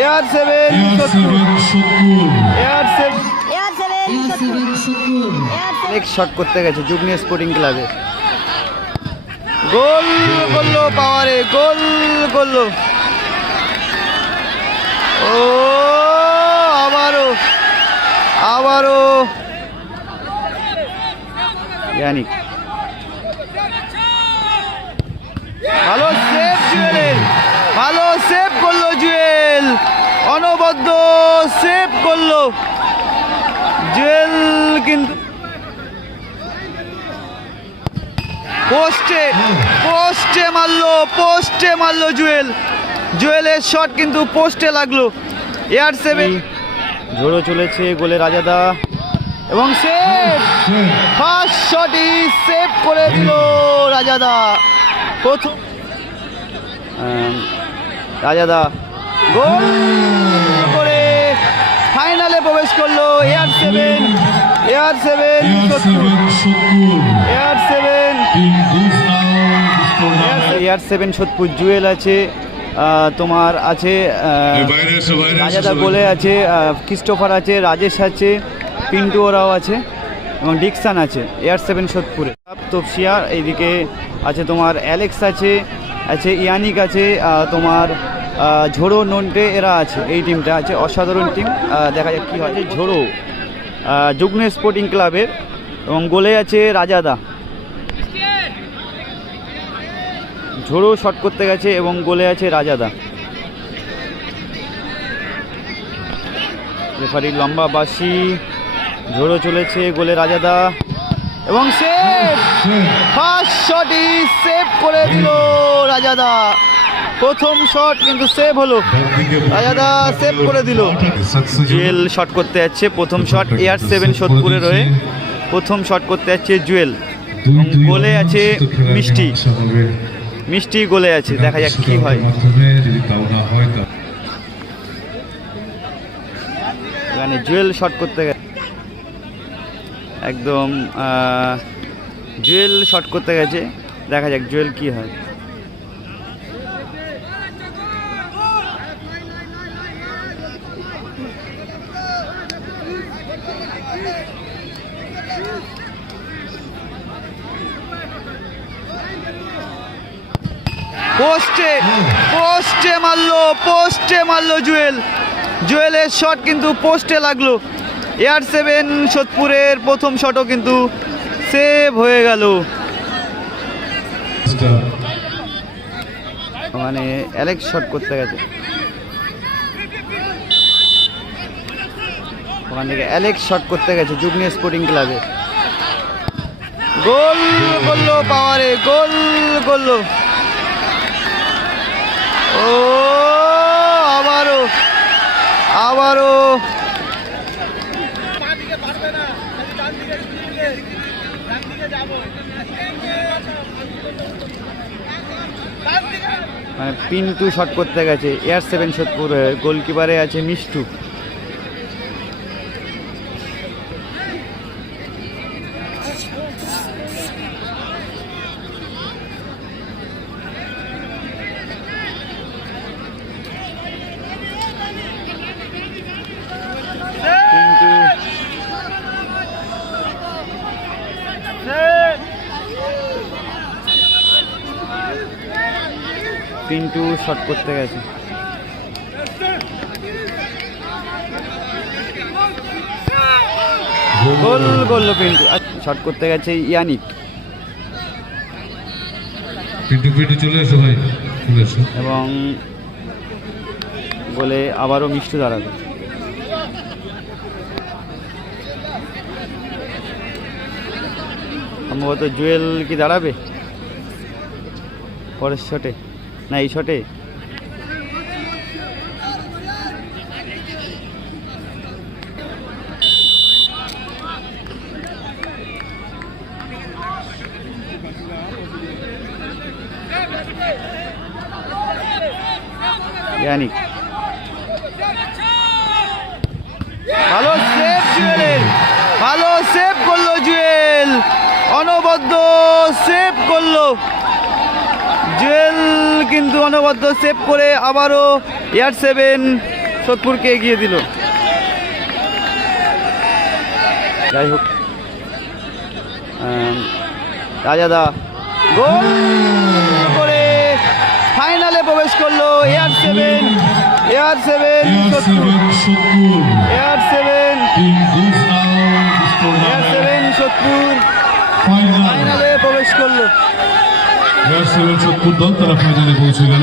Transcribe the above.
Air 7 air 7 next shot করতে গেছে যুগনি sporting ক্লাবে। গোল করলো পাওয়ারে, গোল করলো। ও আবারও ইয়ানিক, ভালো সেভ জুয়েলের, ভালো সেভ করলো জুয়েল, অনবদ্য সেভ করলো জুয়েল। কিন্তু পোস্টে মারলো জুয়েল, জুয়েলের শট কিন্তু পোস্টে লাগলো। এয়ার 7 ঝোড়ো চলেছে গোলে রাজাদা এবং সেভ, ফার্স্ট শটই সেভ করে দিল রাজাদা। প্রথম রাজাদা গোল করে ফাইনালে প্রবেশ করলো এয়ার 7। এয়ার 7 সোদপুর। জুয়েল আছে, তোমার আছে রাজাদা গোলে আছে, ক্রিস্টোফার আছে, রাজেশ আছে, পিন্টু ওরাও আছে এবং ডিকসান আছে এয়ার 7 সোদপুরে। তপসিয়া এইদিকে আছে, তোমার অ্যালেক্স আছে, ইয়ানিক আছে, তোমার ঝোড়ো নন্টে এরা আছে। এই টিমটা আছে অসাধারণ টিম। দেখা যাক কী হয়। ঝোড়ো যুগ্ন স্পোর্টিং ক্লাবের এবং গোলে আছে রাজাদা। ঝোড়ো শট করতে গেছে এবং গোলে আছে রাজাদা। রেফারির লম্বা বাঁশি, ঝোড়ো চলেছে গোলে রাজাদা এবং সেভ, ফার্স্ট শটই সেভ করে দিল রাজাদা। প্রথম শট কিন্তু সেভ হলো, রাজাদা সেভ করে দিল। জুয়েল শট করতে যাচ্ছে, প্রথম শট এয়ার 7 সোদপুরে রয়ে প্রথম শট করতে যাচ্ছে জুয়েল এবং গোলে আছে মিষ্টি গোলে আছে। দেখা যাক কি হয়। এখানে জুয়েল শট করতে গেছে, একদম জুয়েল শট করতে গেছে। দেখা যাক জুয়েল কি হয়। পোস্টে মারলো জুয়েলের শট কিন্তু পোস্টে লাগলো। এয়ার 7 সোদপুরের প্রথম শটও কিন্তু সেভ হয়ে গেল। মানে অ্যালেক্স শট করতে গেছে, ওখান থেকে অ্যালেক্স শট করতে গেছে যুগ্নি স্পোর্টিং ক্লাবে। গোল করলো পাওয়ারে, গোল করলো। ও আবারও মানে পিন্টু শট করতে গেছে এয়ার 7 সোদপুর। গোলকিপারে আছে মিষ্টু। পিন্টু শট করতে গেছে, গোল করলো পিন্টু। শট করতে গেছে ইয়ানিক এবং গোলে আবারও মিষ্টু দাঁড়াবে। সম্ভবত জুয়েল কি দাঁড়াবে পরের শটে, না এই শটে? ইয়ানিক, ভালো সেভ জুয়েলের, ভালো সেভ করলো জুয়েল, অনবদ্য সেভ করলো জুয়েল, কিন্তু অনবদ্য সেভ করে আবারও এয়ার 7 সোদপুরকে এগিয়ে দিল। যাই হোক, রাজাদা গোল করে ফাইনালে প্রবেশ করলো। এয়ার সেভেন সোদপুর ফাইনালে প্রবেশ করলো। সোদপুর দল তারা ফাইনালে পৌঁছে গেল।